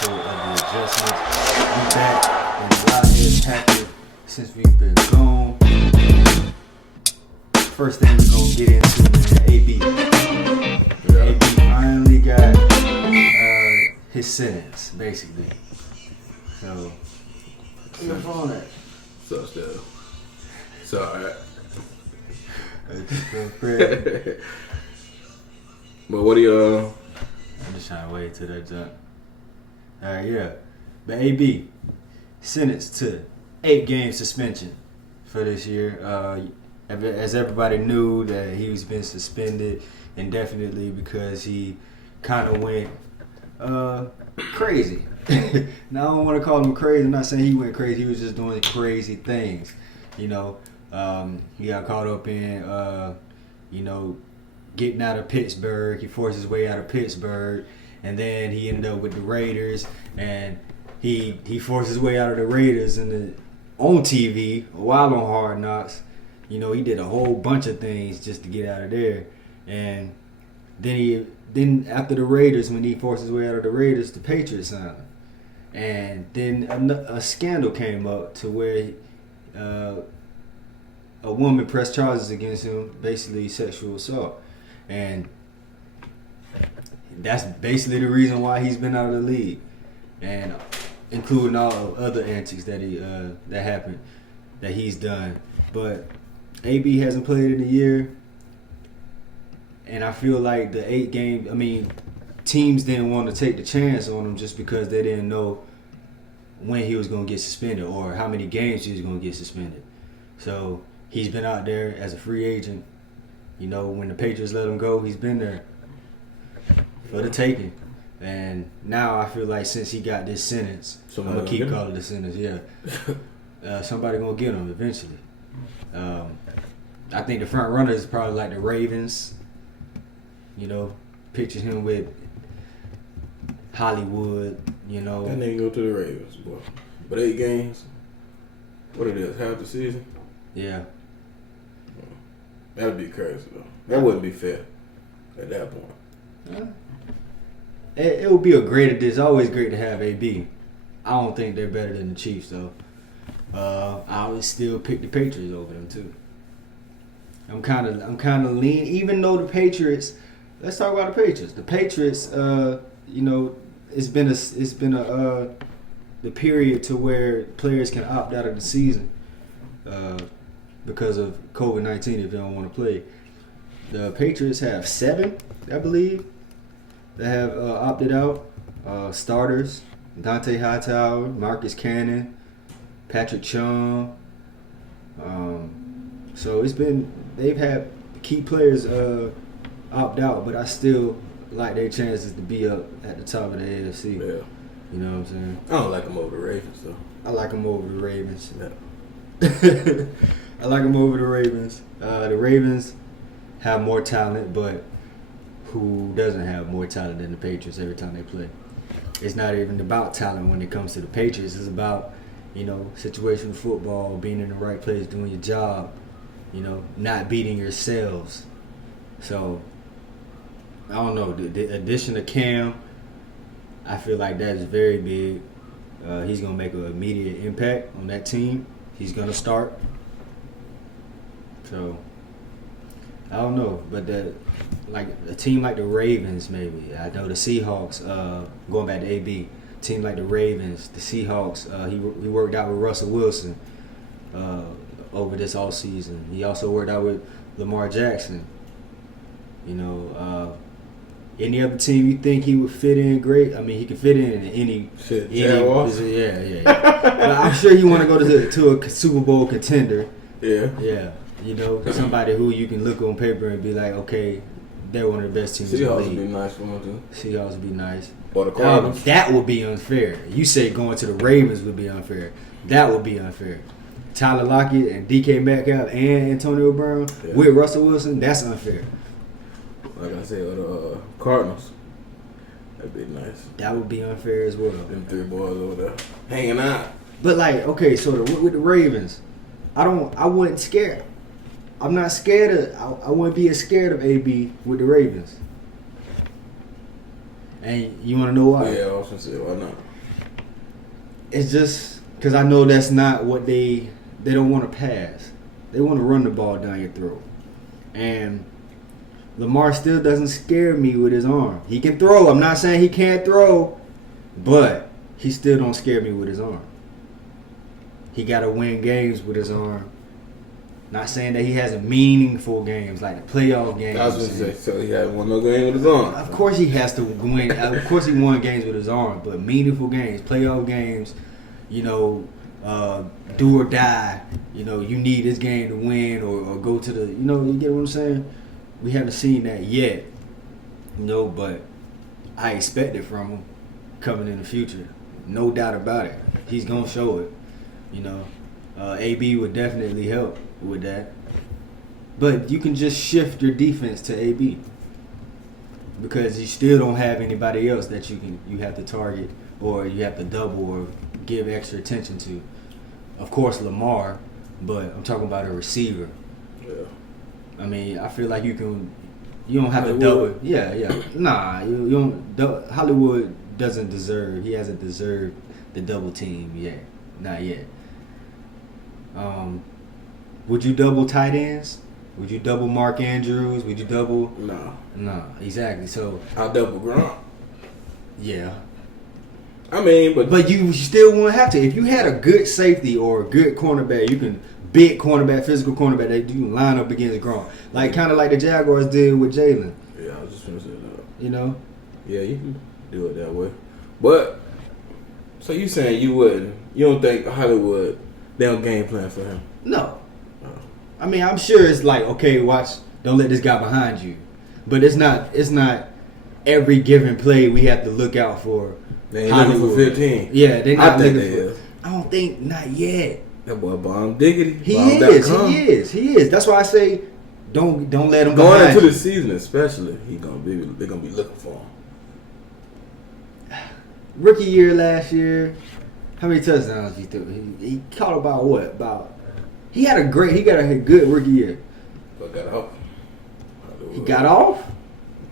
episode of The Adjustments. We back and a lot has happened since we've been gone. First thing we're gonna get into is AB. AB finally got his sentence, basically. So, where your phone at? So still. Sorry. But what do you I'm just trying to wait till that jump. Alright, yeah. But AB sentenced to 8-game suspension for this year. As everybody knew that he was been suspended indefinitely because he kind of went crazy. Now I don't want to call him crazy. I'm not saying he went crazy. He was just doing crazy things. You know, he got caught up in getting out of Pittsburgh. He forced his way out of Pittsburgh, and then he ended up with the Raiders, and he forced his way out of the Raiders on TV while on Hard Knocks. You know, he did a whole bunch of things just to get out of there, and then after the Raiders, when he forced his way out of the Raiders, the Patriots signed him, and then a scandal came up to where a woman pressed charges against him, basically sexual assault. And that's basically the reason why he's been out of the league, and including all the other antics that that happened, that he's done. But AB hasn't played in a year, and I feel like the 8-game, teams didn't want to take the chance on him just because they didn't know when he was going to get suspended or how many games he was going to get suspended. So he's been out there as a free agent. You know, when the Patriots let him go, he's been there for the taking. And now I feel like since he got this sentence, I'm going to keep calling it a sentence, yeah. Somebody going to get him eventually. I think the front runner is probably like the Ravens. You know, picture him with Hollywood, you know. That nigga go to the Ravens, boy. But 8 games, what it is, half the season? Yeah. That would be crazy, though. That wouldn't be fair at that point. It would be a great addition. It's always great to have AB. I don't think they're better than the Chiefs, though. I would still pick the Patriots over them, too. I'm kind of lean, even though the Patriots. Let's talk about the Patriots. The Patriots, it's been the period to where players can opt out of the season because of COVID-19 if they don't want to play. The Patriots have 7, I believe, that have opted out. Starters: Dante Hightower, Marcus Cannon, Patrick Chung. So they've had key players opt out, but I still like their chances to be up at the top of the AFC. Yeah. You know what I'm saying? I don't like them over the Ravens, though. I like them over the Ravens. Yeah. I like them over the Ravens. The Ravens have more talent, but who doesn't have more talent than the Patriots every time they play? It's not even about talent when it comes to the Patriots. It's about, situational football, being in the right place, doing your job, not beating yourselves. So, I don't know. The addition of Cam, I feel like that is very big. He's going to make an immediate impact on that team. He's going to start. So, I don't know. But a team like the Ravens, maybe. I know the Seahawks, going back to AB, team like the Ravens, the Seahawks, he worked out with Russell Wilson over this all season. He also worked out with Lamar Jackson. Any other team you think he would fit in great? He could fit in any. Yeah. But I'm sure you want to go to a Super Bowl contender. Yeah. Yeah. Somebody who you can look on paper and be like, okay, they're one of the best teams in the Seahawks league. would be nice for him, too. Seahawks would be nice. Or the Cardinals. That would be unfair. You say going to the Ravens would be unfair. That would be unfair. Tyler Lockett and DK Metcalf and Antonio Brown with Russell Wilson, that's unfair. Like I said, the Cardinals, that'd be nice. That would be unfair as well. Them 3 boys over there hanging out. But with the Ravens, I wasn't scared. I'm not scared of. I wouldn't be as scared of AB with the Ravens. And you want to know why? Yeah, I was gonna say why not? It's just because I know that's not what they don't want to pass. They want to run the ball down your throat. And Lamar still doesn't scare me with his arm. He can throw. I'm not saying he can't throw, but he still don't scare me with his arm. He got to win games with his arm. Not saying that he hasn't meaningful games like the playoff games. I was gonna say, so he had one no game with his arm. Of course he has to win. Of course he won games with his arm, but meaningful games, playoff games, you know, do or die. You know, you need this game to win or go to the. You know, you get what I'm saying? We haven't seen that yet. You know, but I expect it from him coming in the future. No doubt about it. He's gonna show it. You know, AB would definitely help with that. But you can just shift your defense to AB because you still don't have anybody else that you have to target or you have to double or give extra attention to. Of course, Lamar, but I'm talking about a receiver. Yeah. I mean, I feel like you don't have to double. Yeah. Nah, you don't. Hollywood doesn't deserve. He hasn't deserved the double team yet. Not yet. Would you double tight ends? Would you double Mark Andrews? Would you double? No, exactly. So I'll double Gronk. Yeah. I mean, but you still won't have to. If you had a good safety or a good cornerback, you can big cornerback, physical cornerback that you can line up against Gronk, like kind of like the Jaguars did with Jalen. Yeah, I was just gonna say that. You know. Yeah, you can do it that way. But so you saying you don't think Hollywood they don't game plan for him? No. I mean, I'm sure it's like, okay, watch, don't let this guy behind you. But it's not every given play we have to look out for. They ain't looking for 15. Yeah, they're not looking for. Is. I don't think, not yet. That boy Bomb Diggity. He is. That's why I say don't let him going behind into you. the season especially. They're gonna be looking for him. Rookie year last year, how many touchdowns he threw? He caught about what? He got a good rookie year. But got off. He got off?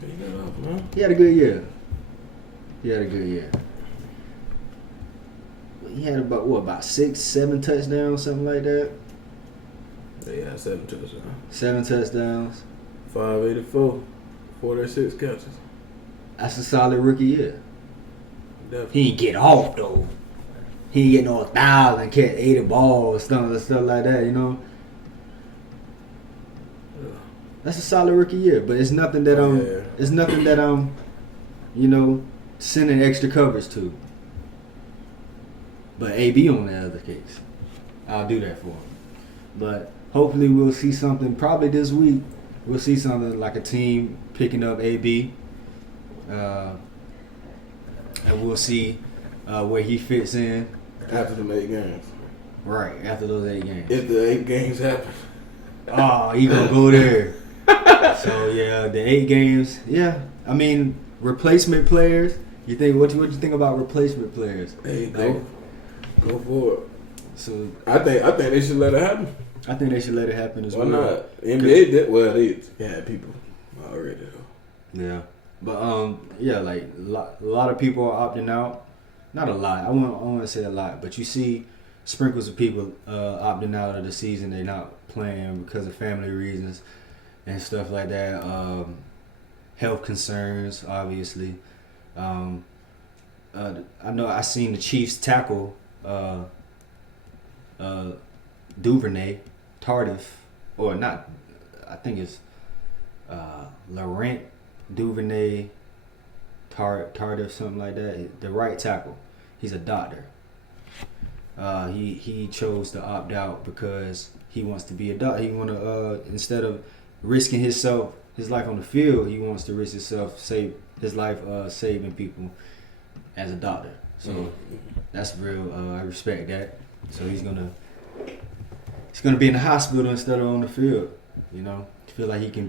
He got off, man. He had a good year. He had about 6-7 touchdowns, something like that. Yeah, 7 touchdowns. 7 touchdowns. 584. 46 catches. That's a solid rookie year. Definitely. He ain't get off though. He ain't get no 1,000, catch 80 balls, stuff like that, you know. Yeah. That's a solid rookie year, but it's nothing that I'm you know, sending extra coverage to. But AB on the other case, I'll do that for him. But hopefully we'll see something. Probably this week we'll see something like a team picking up AB, and we'll see where he fits in. After the 8 games. Right, after those 8 games. If the 8 games happen. Oh, he gonna go there. So yeah, the 8 games. Yeah, I mean replacement players. You think what you think about replacement players? Hey, go for it. So I think they should let it happen. I think they should let it happen as well. Why not? NBA did they had people already though. Yeah, but yeah, like a lot of people are opting out. Not a lot. I want to say a lot, but you see sprinkles of people opting out of the season. They're not playing because of family reasons and stuff like that. Health concerns, obviously. I know I seen the Chiefs tackle Duvernay, Tardif, or not. I think it's Laurent Duvernay, Tardif, something like that. The right tackle. He's a doctor. He chose to opt out because he wants to be a doctor. He want to instead of risking his life on the field, he wants to risk save his life saving people as a doctor. So that's real. I respect that. So he's gonna be in the hospital instead of on the field. You know, feel like he can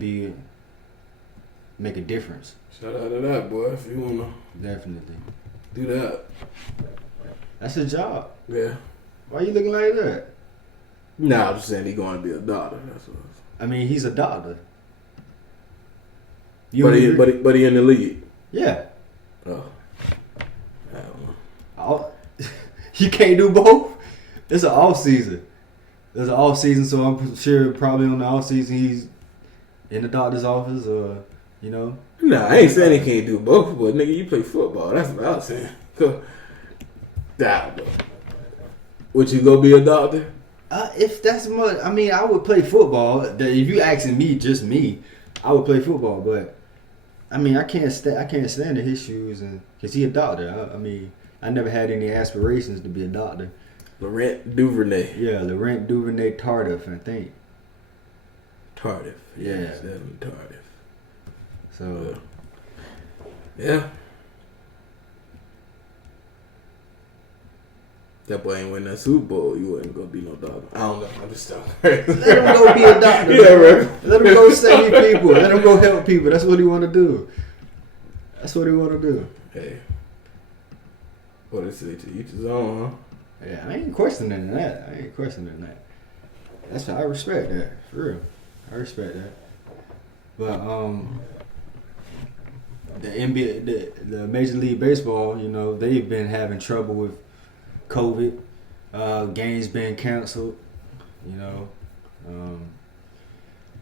make a difference. Shout out to that boy if you wanna definitely do that. That's his job. Yeah. Why you looking like that? Nah, I'm just saying he's going to be a doctor. That's what. I mean, he's a doctor. But he in the league. Yeah. Oh, I don't know. You can't do both. It's an off season. There's an off season, so I'm sure probably on the off season he's in the doctor's office or Nah, I ain't saying he can't do both, but nigga, you play football. That's what I was saying. That. Would you go be a doctor? If that's much, I mean, I would play football. If you asking me, just me, I would play football. But I mean, I can't stand in his shoes, and because he a doctor. I mean, I never had any aspirations to be a doctor. Laurent Duvernay. Yeah, Laurent Duvernay Tardif, I think. Tardif. Yeah. Definitely Tardif. So. Yeah. That boy ain't win that Super Bowl. You wouldn't go be no doctor. I don't know. I'm just talking. Let him go be a doctor. Yeah, right. Let him go save people. Let him go help people. That's what he want to do. That's what he want to do. Hey. What they say to each his own, huh? Yeah, I ain't questioning that. I respect that. For real. I respect that. But the NBA, the Major League Baseball, they've been having trouble with COVID, games being canceled,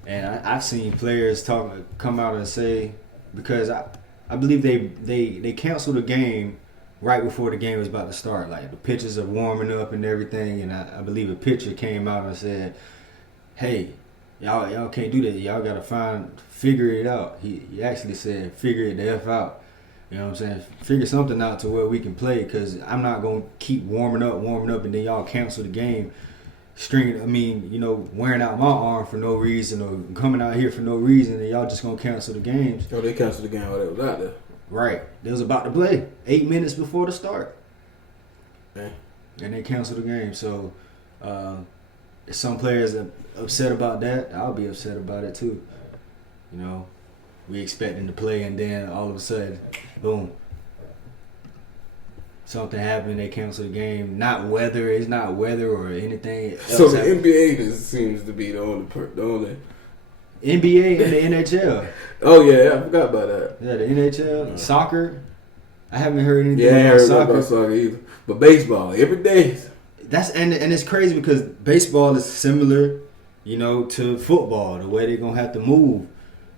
and I've seen players come out and say, because I believe they canceled a game right before the game was about to start. Like the pitchers are warming up and everything, and I believe a pitcher came out and said, "Hey, y'all can't do that. Y'all gotta figure it out." He actually said, "Figure it the f out." You know what I'm saying? Figure something out to where we can play, because I'm not going to keep warming up, and then y'all cancel the game. Wearing out my arm for no reason or coming out here for no reason, and y'all just going to cancel the games. Oh, they canceled the game while they was out there. Right. They was about to play 8 minutes before the start. Yeah. And they canceled the game. So, if some players are upset about that, I'll be upset about it too. We expecting to play, and then all of a sudden, boom, something happened. They canceled the game. It's not weather or anything else. So the NBA just seems to be the only NBA and the NHL. Oh yeah, I forgot about that. Yeah, the NHL, soccer. I haven't heard anything I about heard soccer. about soccer either. But baseball every day. And it's crazy because baseball is similar, to football. The way they're gonna have to move.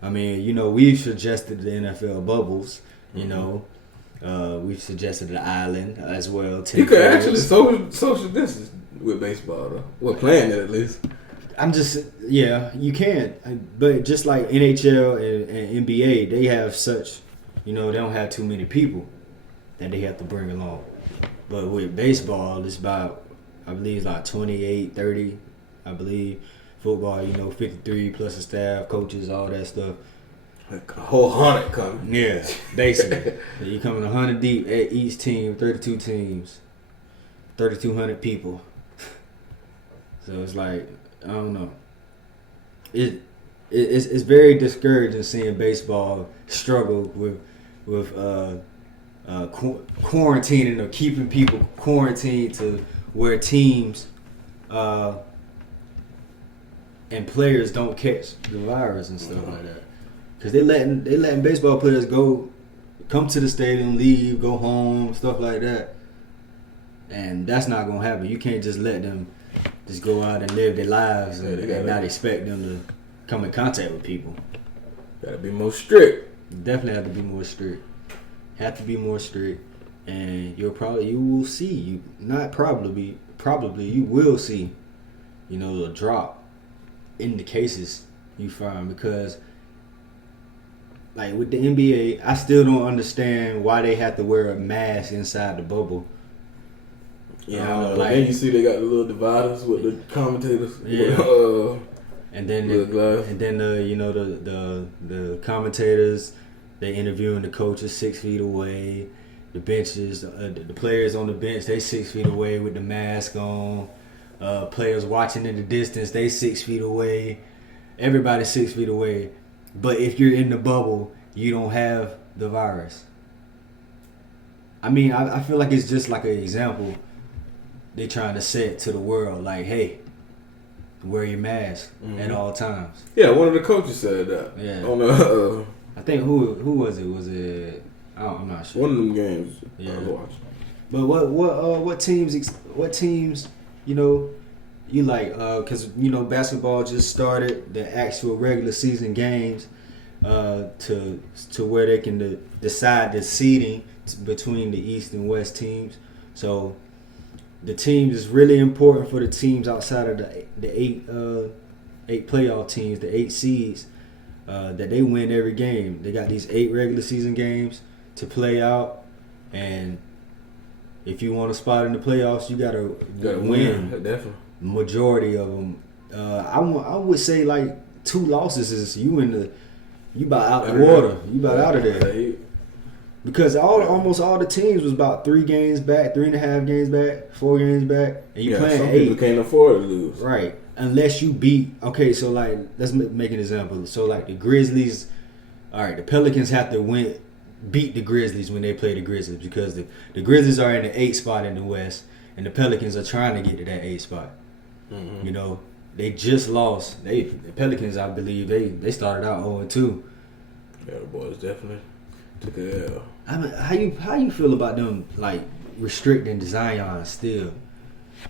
I mean, we've suggested the NFL bubbles. We've suggested the island as well. You could actually social distance with baseball, though. Well, playing it at least. You can. But just like NHL and NBA, they have such, they don't have too many people that they have to bring along. But with baseball, it's about, I believe it's like 28, 30, I believe. Football, 53 plus the staff, coaches, all that stuff. Like a whole 100 coming. Yeah, basically. You coming 100 deep at each team, 32 teams, 3,200 people. So it's like, I don't know. It's very discouraging seeing baseball struggle with quarantining or keeping people quarantined to where teams and players don't catch the virus and stuff like that. Because they letting baseball players come to the stadium, leave, go home, stuff like that. And that's not going to happen. You can't just let them just go out and live their lives and not expect them to come in contact with people. Gotta be more strict. Definitely have to be more strict. And you will see, you will see, a drop in the cases you find, because like with the NBA, I still don't understand why they have to wear a mask inside the bubble. And you see they got the little dividers with the commentators. Yeah. And then the commentators, they interviewing the coaches 6 feet away. The benches, the players on the bench, they 6 feet away with the mask on. Players watching in the distance, they 6 feet away. Everybody 6 feet away. But if you're in the bubble, you don't have the virus. I mean, I feel like it's just like an example they trying to set to the world. Like, hey, wear your mask at all times. Yeah, one of the coaches said that. Yeah. On the, I think who was it? Was it? I'm not sure. One of them games. Yeah. I watched. But what teams you know you like? Because basketball just started the actual regular season games to where they can decide the seeding between the East and West teams. So the teams is really important for the teams outside of the eight playoff teams, the 8 seeds, that they win every game. They got these 8 regular season games to play out, and if you want a spot in the playoffs, you gotta win. Definitely. Majority of them. I would say like 2 losses is you about out the water. You about out of there. Because almost all the teams was about 3 games back, 3.5 games back, 4 games back, and you playing some 8. People can't afford to lose. Right. Unless you beat. Okay, so like let's make an example. So like the Grizzlies. All right, the Pelicans have to beat the Grizzlies when they play the Grizzlies because the Grizzlies are in the 8th spot in the West, and the Pelicans are trying to get to that 8th spot. Mm-hmm. They just lost. The Pelicans, I believe, they started out 0-2. Yeah, the boys definitely took a L. I mean, how you feel about them like restricting Zion still,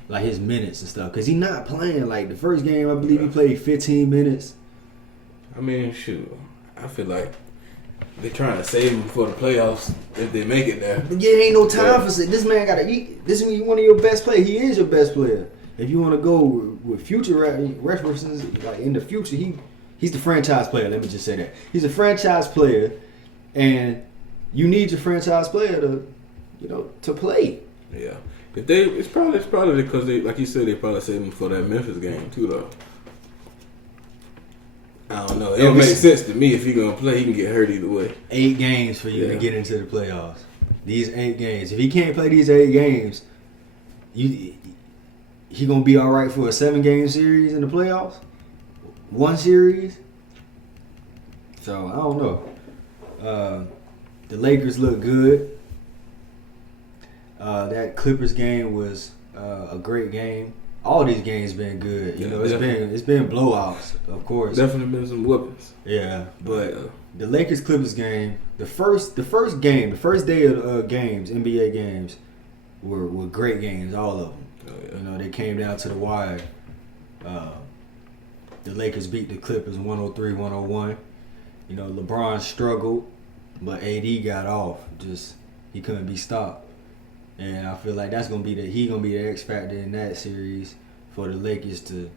like his minutes and stuff? Because he not playing. Like the first game, I believe he played 15 minutes. I mean, shoot, I feel like they're trying to save him for the playoffs if they make it there. But yeah, ain't no time for this man. Got to eat. This is one of your best players. He is your best player. If you want to go with future references, like in the future, he's the franchise player. Let me just say that he's a franchise player, and you need your franchise player to play. Yeah, it's probably because they, like you said, they probably saved him for that Memphis game too, though. I don't know. It don't make sense to me if he's gonna play. He can get hurt either way. 8 games for you to get into the playoffs. These 8 games. If he can't play these 8 games, he gonna be all right for a 7-game series in the playoffs. 1 series. So I don't know. The Lakers look good. That Clippers game was a great game. All these games been good. It's been blowouts, of course. Definitely been some whoopings. Yeah, but the Lakers Clippers game, the first day of games, NBA games, were great games, all of them. Oh, yeah. They came down to the wire. The Lakers beat the Clippers 103-101. LeBron struggled, but AD got off. He couldn't be stopped. And I feel like he gonna be the X factor in that series for the Lakers to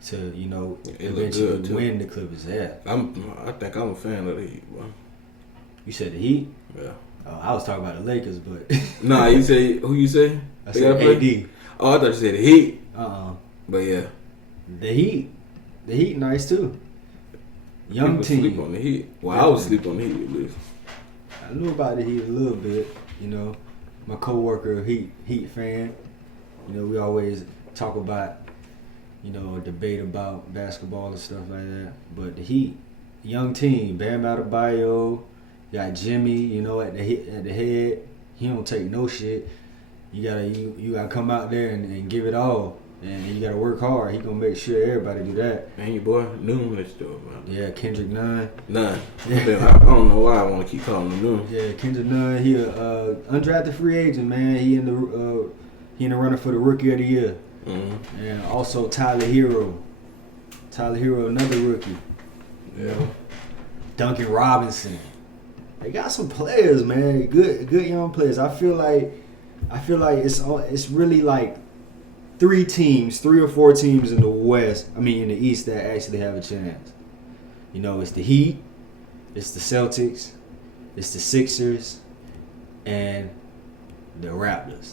eventually win the Clippers. Yeah, I think I'm a fan of the Heat, bro. You said the Heat? Yeah. I was talking about the Lakers, but nah, you say who you say? I said AD. Oh, I thought you said the Heat. But yeah, the Heat nice too. Young people team. Sleep on the Heat. Well, I was sleep on the Heat at least. I knew about the Heat a little bit. My coworker, Heat fan. We always talk about, debate about basketball and stuff like that. But the Heat, young team, Bam Adebayo, got Jimmy, at the head. He don't take no shit. You gotta come out there and give it all, and you gotta work hard. He gonna make sure everybody do that. And your boy Noon, let's do it, man. Yeah, Kendrick Nunn. Yeah. I don't know why I want to keep calling him Noon. Yeah, Kendrick Nunn. He undrafted free agent, man. He in the running for the Rookie of the Year. Mm-hmm. And also Tyler Hero. Another rookie. Yeah. Duncan Robinson. They got some players, man. Good young players. I feel like it's really like 3 or 4 teams in the East that actually have a chance. It's the Heat, it's the Celtics, it's the Sixers, and the Raptors.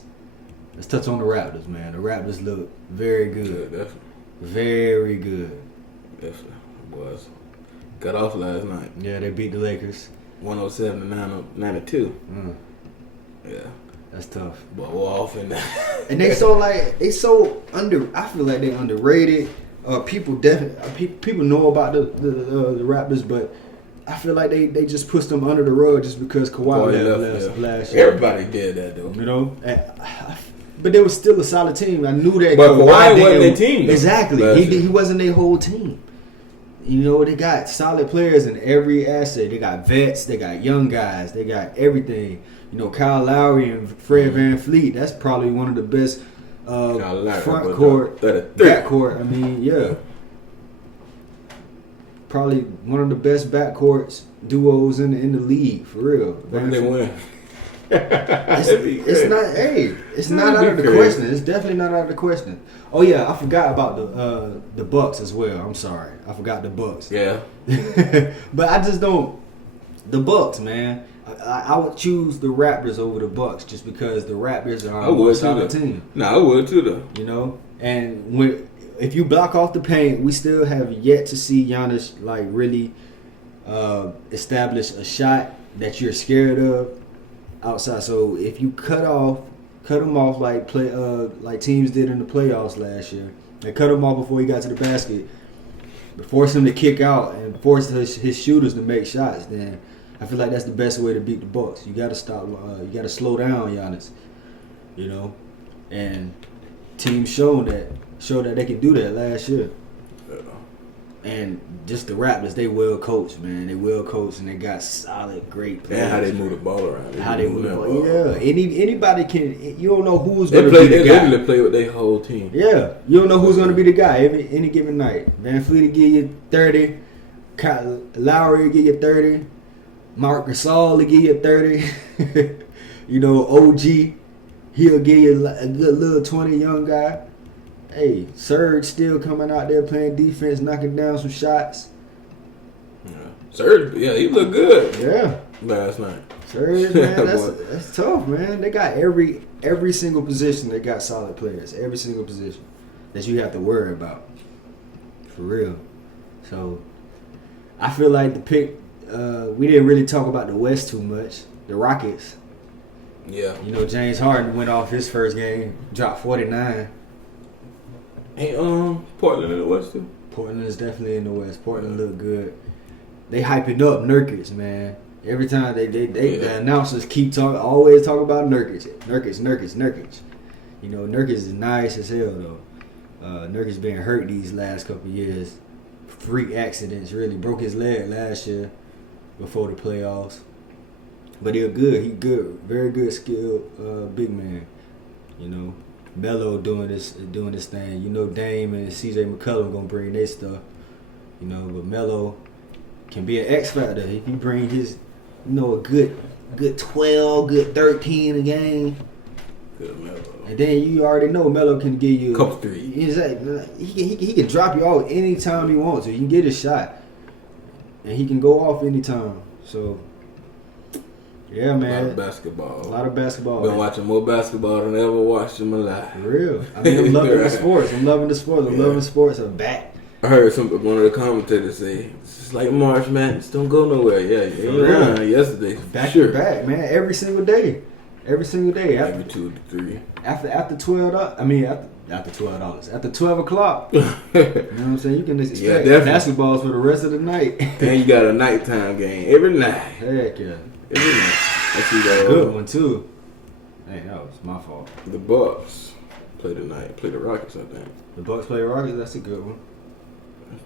Let's touch on the Raptors, man. The Raptors look very good. Yeah, definitely. Very good. Definitely. Boys got off last night. Yeah, they beat the Lakers. 107-92. Yeah. That's tough. But we're off in that. And I feel like they underrated. People know about the Raptors, but I feel like they just pushed them under the rug just because Kawhi left last year. Everybody did that though. But they was still a solid team. I knew that. But Kawhi wasn't their team though. Exactly. He wasn't their whole team. you know, they got solid players in every asset. They got vets, they got young guys, they got everything. You know, Kyle Lowry and Fred VanVleet, that's probably one of the best front court, back court. I mean, yeah. Probably one of the best backcourts duos in the league, for real. When they win. It's not out of the question. It's definitely not out of the question. Oh yeah, I forgot about the Bucks as well. I'm sorry, I forgot the Bucks. Yeah, but I just don't. The Bucks, man. I would choose the Raptors over the Bucks just because the Raptors are a more solid team. No, I would too though. You know, and if you block off the paint, we still have yet to see Giannis like really establish a shot that you're scared of outside. So if you cut him off like teams did in the playoffs last year, and cut him off before he got to the basket, force him to kick out and force his shooters to make shots, then I feel like that's the best way to beat the Bucks. You got to stop. You got to slow down Giannis. You know, and teams showed that they can do that last year. And just the Raptors, they well coached, man. They well coached, and they got solid, great players. And how they move the ball around. How they move the ball. Yeah. Anybody can. You don't know who's going to be the guy. They literally play with their whole team. Yeah. You don't know who's going to be the guy any given night. VanVleet will give you 30. Kyle Lowry will give you 30. Marc Gasol will give you 30. You know, OG, he'll give you a good little 20 young guy. Hey, Serge still coming out there playing defense, knocking down some shots. Yeah. Serge, yeah, he looked good. Yeah. Last night. Serge, man, that's tough, man. They got every single position. They got solid players. Every single position that you have to worry about. For real. So, I feel like the pick. We didn't really talk about the West too much. The Rockets. Yeah. You know, James Harden went off his first game, dropped 49. Ain't Portland in the West too? Portland is definitely in the West. Portland look good. They hyping up Nurkic, man. Every time the announcers keep always talk about Nurkic. Nurkic. You know, Nurkic is nice as hell though. Nurkic been hurt these last couple of years. Freak accidents, really broke his leg last year before the playoffs. But he's good. He good, very good skilled big man. You know. Melo doing this thing. You know, Dame and CJ McCollum gonna bring their stuff. You know, but Melo can be an X factor. If he bring his, you know, a good 12, good 13 a game. Good Melo. And then you already know Melo can give you couple threes. Exactly. He can drop you off anytime he wants to. He can get his shot, and he can go off anytime. So. Yeah, man. A lot of basketball. Been watching more basketball than I ever watched in my life. For real. I mean, I'm loving the sports. I'm loving the sports. I'm back. I heard one of the commentators say, it's just like March Madness. Don't go nowhere. Yeah, yesterday. Back to back, man. Every single day. Maybe 2 to 3. After $12. After $12. After 12 o'clock. You know what I'm saying? You can expect basketballs for the rest of the night. And you got a nighttime game every night. Heck yeah. Every night. That's good one too. Hey, that was my fault. The Bucks play tonight. Play the Rockets, I think. The Bucks play the Rockets. That's a good one.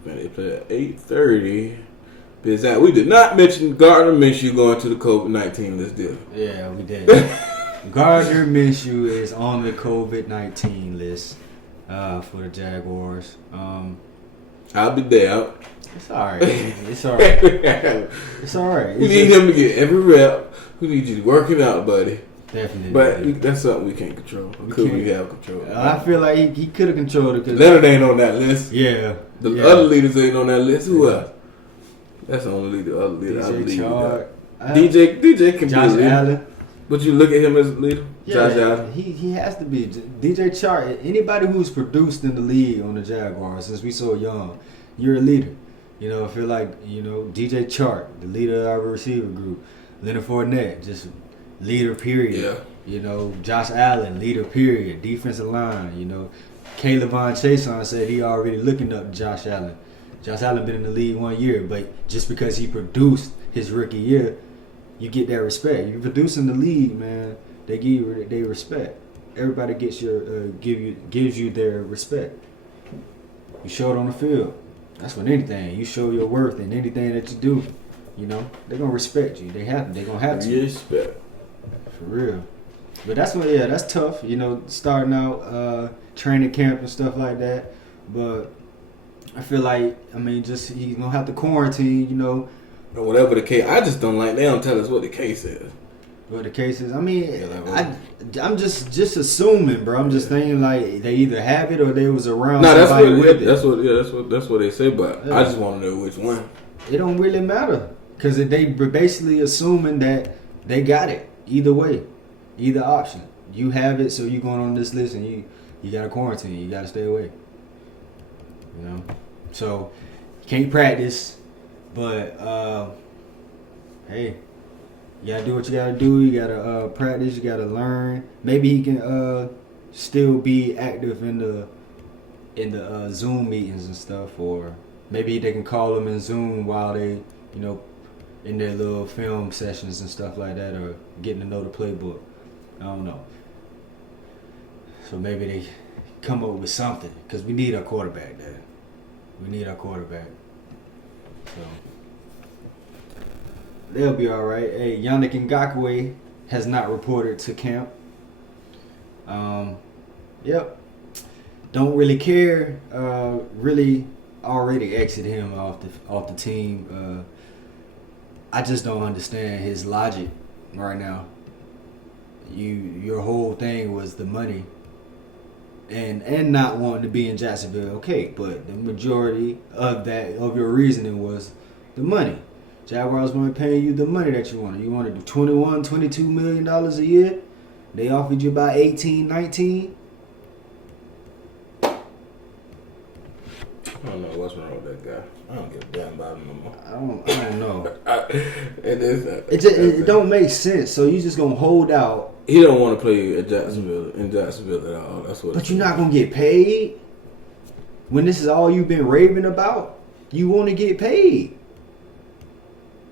They play at 8:30. Because we did not mention Gardner Minshew going to the COVID-19 list, did we? Yeah, we did. Gardner Minshew is on the COVID-19 list for the Jaguars. I'll be there. It's alright. It's alright. We need him to get every rep. We need you to work it out, buddy. Definitely. But that's something we can't control. We have control? I feel like he could have controlled it. Leonard ain't on that list. Yeah. The other leaders ain't on that list. Who else? That's the only other leader. DJ Chark. DJ can Josh be a leader. Allen. But you look at him as a leader? Yeah, Josh Allen? He has to be. DJ Chark, anybody who's produced in the league on the Jaguars since we so young, you're a leader. You know, I feel like, you know, DJ Chark, the leader of our receiver group. Leonard Fournette, just leader, period. Yeah. You know, Josh Allen, leader, period. Defensive line, you know. Caleb Von Chason said he already looking up to Josh Allen. Josh Allen been in the league 1 year, but just because he produced his rookie year, you get that respect. You produce in the league, man, they give you their respect. Everybody gets gives you their respect. You show it on the field. That's with anything. You show your worth in anything that you do. You know, they're gonna respect you. They're gonna have to. Respect. For real. But that's what, yeah, that's tough. You know, starting out training camp and stuff like that. But I feel like, I mean, just he's gonna have to quarantine. You know, Or whatever the case. I just don't like. They don't tell us what the case is. what the case is. I mean, Yeah, I'm just assuming, bro. I'm just thinking like they either have it or they was around No, that's somebody what. with it. That's what they say. But Yeah. I just want to know which one. It don't really matter because they basically assuming that they got it either way, either option. You have it, so you going on this list and you got to quarantine. You got to stay away. You know, so you can't practice, but hey, you gotta do what you gotta do. You gotta practice. You gotta learn. Maybe he can still be active in the Zoom meetings and stuff, or maybe they can call them in Zoom while they, you know, in their little film sessions and stuff like that, or getting to know the playbook. I don't know. So maybe they come up with something because we need our quarterback there. We need our quarterback. So they'll be all right. Hey, Yannick Ngakoue has not reported to camp. Yep. Don't really care. Really already exited him off the team. I just don't understand his logic right now. Your whole thing was the money and not wanting to be in Jacksonville. Okay, but the majority of your reasoning was the money. Jaguars weren't paying you the money that you wanted. You wanted $21, $22 million a year. They offered you about 18, 19. I don't know what's wrong with that guy. I don't give a damn about him no more. I don't know. It don't make sense. So you just gonna hold out. He don't want to play at Jacksonville at all. That's what. But you're not gonna get paid when this is all you've been raving about. You want to get paid,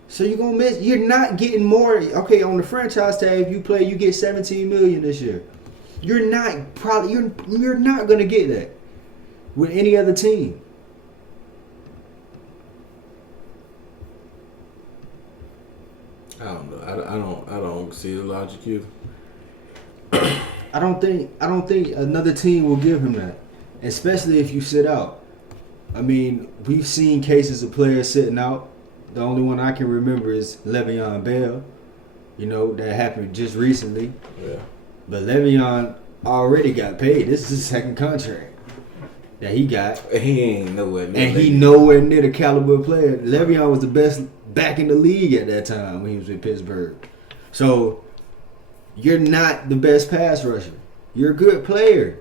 so you're gonna miss. You're not getting more. Okay, on the franchise tag, if you play, you get $17 million this year. You're not gonna get that with any other team. I don't know. I don't see the logic either. I don't think another team will give him that, especially if you sit out. I mean, we've seen cases of players sitting out. The only one I can remember is Le'Veon Bell. You know, that happened just recently. Yeah. But Le'Veon already got paid. This is his second contract that he got. And he ain't nowhere near. And he nowhere near the caliber of player. Le'Veon was the best back in the league at that time when he was with Pittsburgh. So you're not the best pass rusher. You're a good player.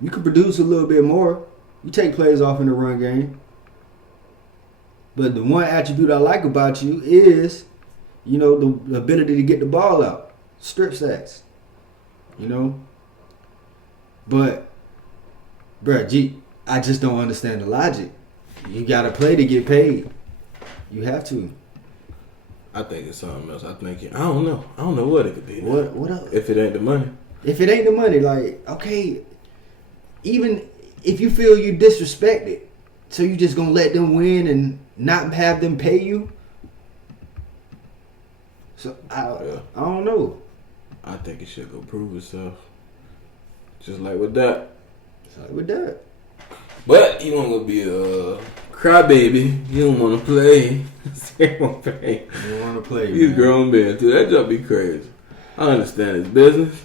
You could produce a little bit more. You take plays off in the run game. But the one attribute I like about you is, you know, the ability to get the ball out. Strip sacks. You know? But, bruh, I just don't understand the logic. You got to play to get paid. You have to. I think it's something else. I don't know. I don't know what it could be. What else? If it ain't the money. If it ain't the money, like, okay, even if you feel you disrespected, so you just gonna let them win and not have them pay you? So I don't know. I think it should go prove itself. Just like with that. It's like with that. But you don't gonna be a crybaby. You don't want to play. You don't want to play. He's man. grown man too. That job be crazy. I understand his business.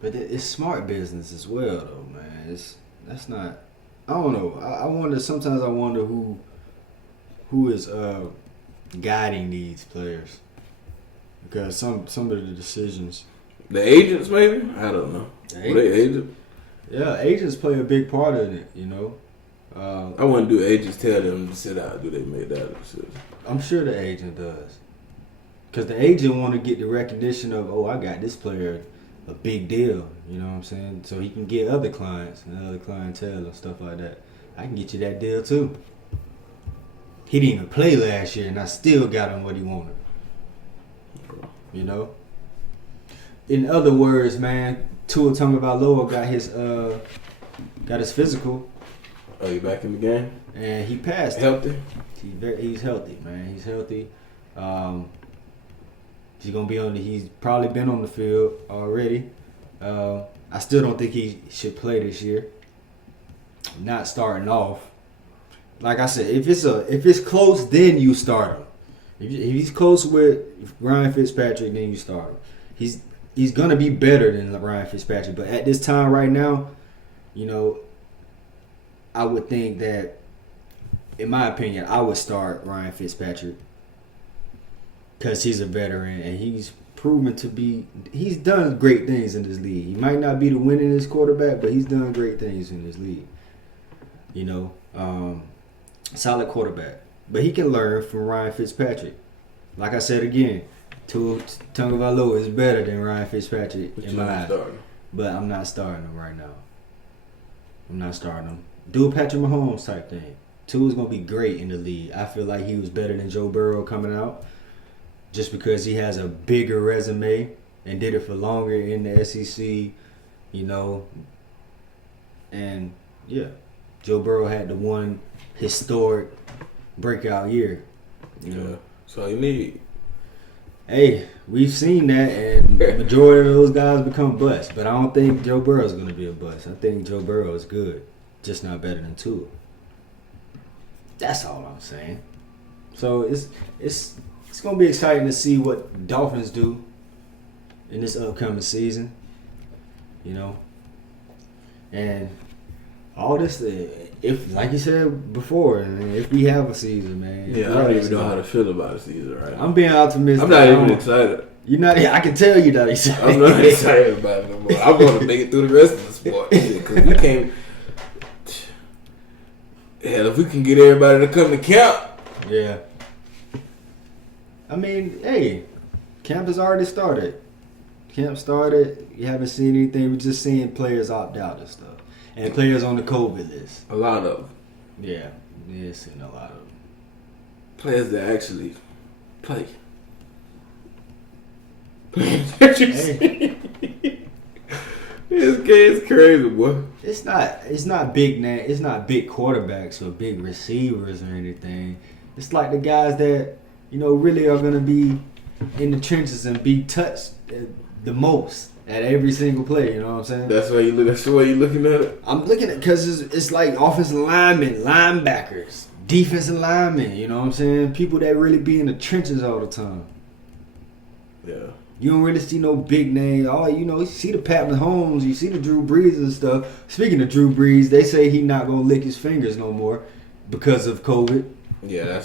But it's smart business as well, though, man. That's not. I don't know. I wonder. Sometimes I wonder who is guiding these players, because some of the decisions. The agents, maybe. I don't know. Were they agents? Yeah, agents play a big part in it. You know. I wouldn't do agents tell them to sit out. Do they make that decision? I'm sure the agent does, because the agent want to get the recognition of, oh, I got this player a big deal. You know what I'm saying? So he can get other clients and other clientele and stuff like that. I can get you that deal too. He didn't even play last year, and I still got him what he wanted. You know. In other words, man, Tua Tagovailoa got got his physical, Oh, you back in the game? and he passed. Healthy? He's healthy, man. He's healthy. He's gonna be on. He's probably been on the field already. I still don't think he should play this year. Not starting off. Like I said, if it's close, then you start him. If he's close with Ryan Fitzpatrick, then you start him. He's gonna be better than Ryan Fitzpatrick, but at this time right now, you know, I would think that, in my opinion, I would start Ryan Fitzpatrick because he's a veteran and he's proven to be. He's done great things in this league. He might not be the winningest quarterback, but he's done great things in this league. You know, solid quarterback, but he can learn from Ryan Fitzpatrick. Like I said again, Tua Tagovailoa is better than Ryan Fitzpatrick in my eyes. But I'm not starting him right now. I'm not starting him. Do a Patrick Mahomes type thing. Tua's gonna be great in the league. I feel like he was better than Joe Burrow coming out, just because he has a bigger resume and did it for longer in the SEC. You know, and yeah, Joe Burrow had the one historic breakout year. You know? That's all you need. Hey, we've seen that, and the majority of those guys become busts. But I don't think Joe Burrow is going to be a bust. I think Joe Burrow is good, just not better than Tua. That's all I'm saying. So it's going to be exciting to see what Dolphins do in this upcoming season. You know, and all this, if like you said before, if we have a season, man. Yeah, I don't even know how to feel about a season right now. I'm being optimistic. I'm not even excited. You're not. I can tell you not excited. I'm not excited about it no more. I want to make it through the rest of the sport because we can't. Hell, if we can get everybody to come to camp. Yeah. I mean, hey, camp has already started. Camp started. You haven't seen anything. We're just seeing players opt out and stuff. And players on the COVID list. A lot of them. Yeah, seen a lot of them. Players that actually play. Hey. It's crazy, boy. It's not big name. It's not big quarterbacks or big receivers or anything. It's like the guys that, you know, really are gonna be in the trenches and be touched the most at every single play. You know what I'm saying? That's why you look. That's the way you looking at it. I'm looking at because it's like offensive linemen, linebackers, defensive linemen. You know what I'm saying? People that really be in the trenches all the time. Yeah. You don't really see no big name. Oh, you see the Pat Mahomes, you see the Drew Brees and stuff. Speaking of Drew Brees, they say he not gonna lick his fingers no more because of COVID. Yeah,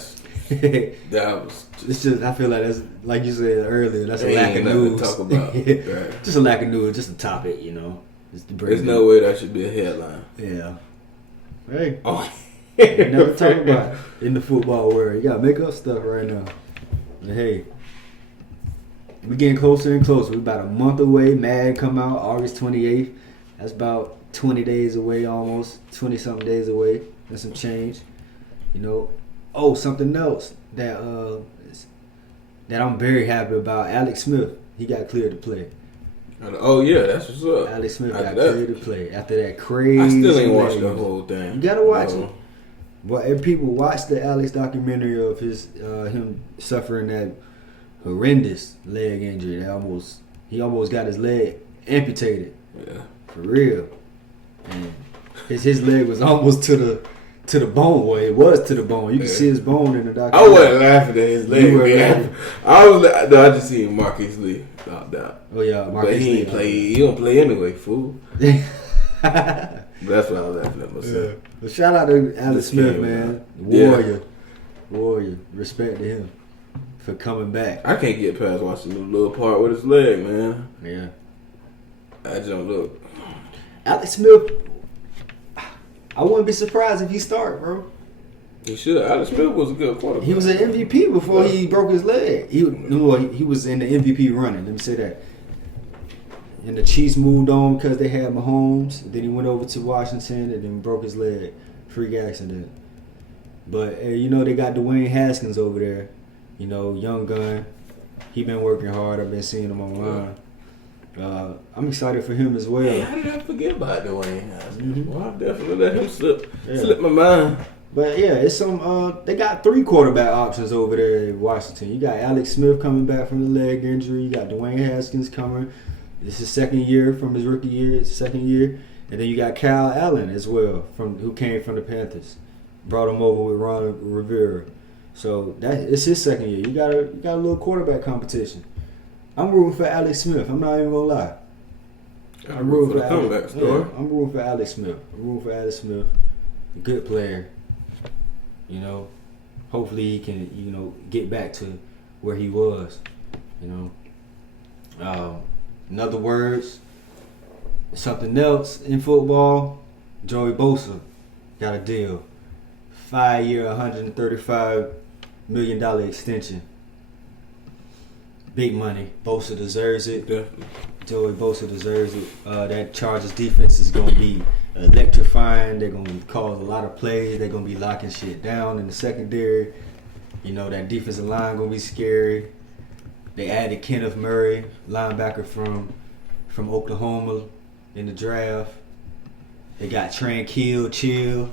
that was. It's just, I feel like that's, like you said earlier, that's a lack of news. To talk about. Right. Just a lack of news, just a topic, you know. Just to bring There's no way that should be a headline. Yeah. Hey. Oh. Never talk about it in the football world. You gotta make up stuff right now. But hey, we're getting closer and closer. We're about a month away. Madden come out August 28th. That's about 20 days away almost. 20-something days away. That's some change. You know. Oh, something else that I'm very happy about. Alex Smith. He got cleared to play. Oh, yeah. That's what's up. Alex Smith got cleared to play. After that crazy. I still ain't watched the whole thing. You gotta watch it. Well, if people watch the Alex documentary of him suffering that horrendous leg injury, he almost got his leg amputated. Yeah, for real. And his leg was almost to the bone. Well, it was to the bone. You can see his bone in the documentary. I wasn't laughing at his leg. Man. I just seen Marcus Lee dropped out. Oh yeah, Marcus Lee. But he ain't play. He don't play anyway, fool. But that's why I was laughing at myself. Yeah. But shout out to Alex Smith, man. Warrior. Respect to him for coming back. I can't get past watching the little part with his leg, man. Yeah. I just don't look. Alex Smith, I wouldn't be surprised if he start, bro. He should. Alex Smith was a good quarterback. He was an MVP before he broke his leg. He was in the MVP running. Let me say that. And the Chiefs moved on because they had Mahomes. Then he went over to Washington and then broke his leg. Freak accident. But, they got Dwayne Haskins over there. Young gun. He been working hard. I've been seeing him online. I'm excited for him as well. Hey, how did I forget about Dwayne Haskins? Mhm. Well, I definitely let him slip Yeah. my mind. But yeah, it's some. They got 3 quarterback options over there in Washington. You got Alex Smith coming back from the leg injury. You got Dwayne Haskins coming. This is second year from his rookie year. It's second year, and then you got Kyle Allen as well, who came from the Panthers. Brought him over with Ron Rivera. So it's his second year. You got a little quarterback competition. I'm rooting for Alex Smith. I'm not even gonna lie. I'm rooting for comeback Alex. story. Yeah, I'm rooting for Alex Smith. A good player. You know, hopefully he can, get back to where he was. In other words, something else in football, Joey Bosa got a deal. 5-year, $135 million extension. Big money. Bosa deserves it. Definitely. Joey Bosa deserves it. That Chargers defense is going to be electrifying. They're going to cause a lot of plays. They're going to be locking shit down in the secondary. That defensive line going to be scary. They added Kenneth Murray, linebacker from Oklahoma in the draft. They got Tranquil Chill.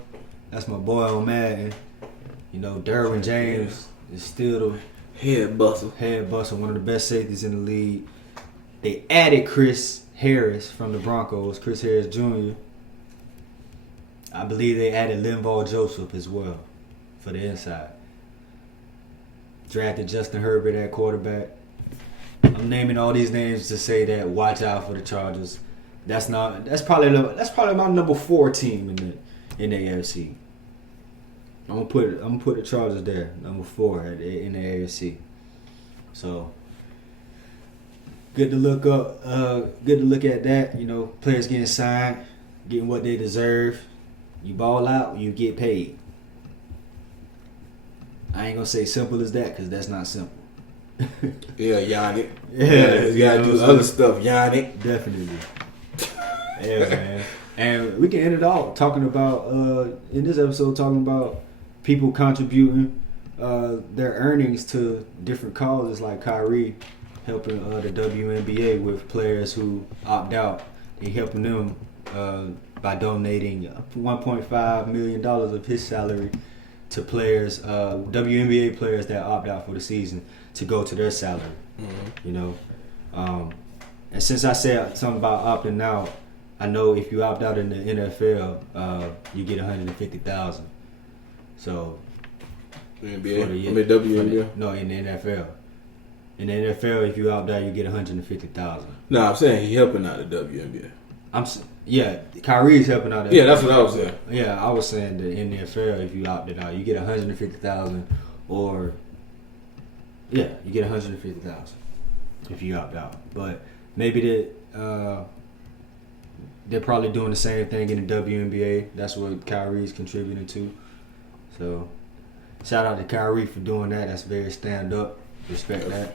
That's my boy on Madden. Derwin James is still the Head bustle. one of the best safeties in the league. They added Chris Harris from the Broncos, Chris Harris Jr. I believe they added Linval Joseph as well for the inside. Drafted Justin Herbert at quarterback. I'm naming all these names to say that watch out for the Chargers. That's probably my number 4 team in the AFC. I'm gonna put the Chargers there, number 4 in the AFC. So good to look up. Good to look at that. Players getting signed, getting what they deserve. You ball out, you get paid. I ain't gonna say simple as that because that's not simple. Yeah, Yannick. Yeah, you gotta do other stuff, Yannick. Definitely. Yeah, man. And we can end it all talking about in this episode talking about people contributing their earnings to different causes, like Kyrie helping the WNBA with players who opt out. He helping them by donating $1.5 million of his salary to players, WNBA players that opt out for the season to go to their salary. Mm-hmm. And since I said something about opting out, I know if you opt out in the NFL, you get $150,000. So, NBA, WNBA. No, in the NFL. In the NFL, if you opt out, you get $150,000. No, I'm saying he helping out the WNBA. Kyrie's helping out. Yeah, that's what I was saying. Yeah, I was saying that in the NFL, if you opted out, you get $150,000, or you get $150,000 if you opt out. But maybe they're probably doing the same thing in the WNBA. That's what Kyrie's contributing to. So, shout out to Kyrie for doing that. That's very stand up. Respect that.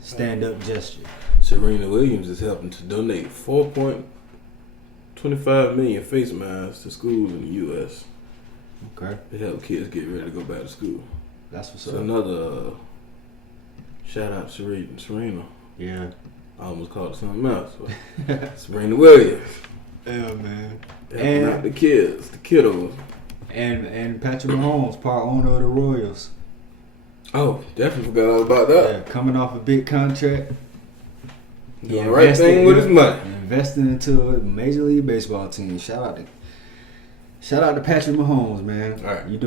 Stand up gesture. Serena Williams is helping to donate 4.25 million face masks to schools in the U.S. Okay. to help kids get ready to go back to school. That's what's So up. another shout out to Serena. Yeah. I almost called it something else. But Serena Williams. Yeah, man. Helping out the kids, the kiddos. And Patrick Mahomes, part owner of the Royals. Oh, definitely forgot all about that. Yeah, coming off a big contract. Doing the right thing with his money. Investing into a Major League Baseball team. Shout out to Patrick Mahomes, man. All right. You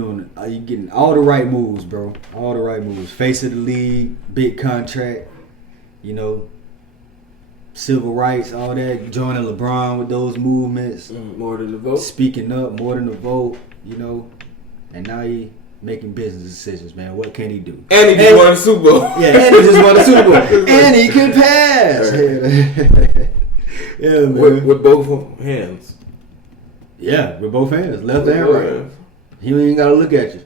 getting all the right moves, bro. All the right moves. Face of the league, big contract. Civil rights, all that. Joining LeBron with those movements. More than the vote. Speaking up, more than the vote. And now he making business decisions, man. What can he do? And he just won the Super Bowl. Yeah, and he just won the Super Bowl. And he can pass. Yeah, man. With both hands. Yeah, with both hands, left and right. He ain't gotta look at you.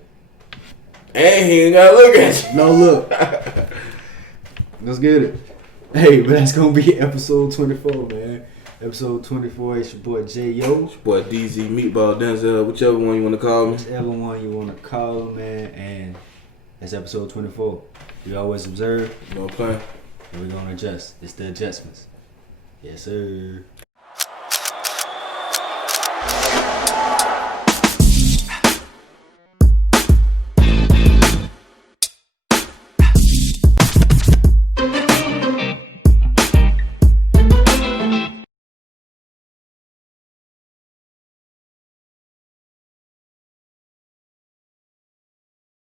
And he ain't gotta look at you. No look. Let's get it. Hey, but that's gonna be episode 24, man. Episode 24. It's your boy J Yo. It's your boy DZ Meatball Denzel, whichever one you want to call me. Whichever one you want to call, man. And that's episode 24. We always observe. No plan. And we're gonna adjust. It's the adjustments. Yes, sir.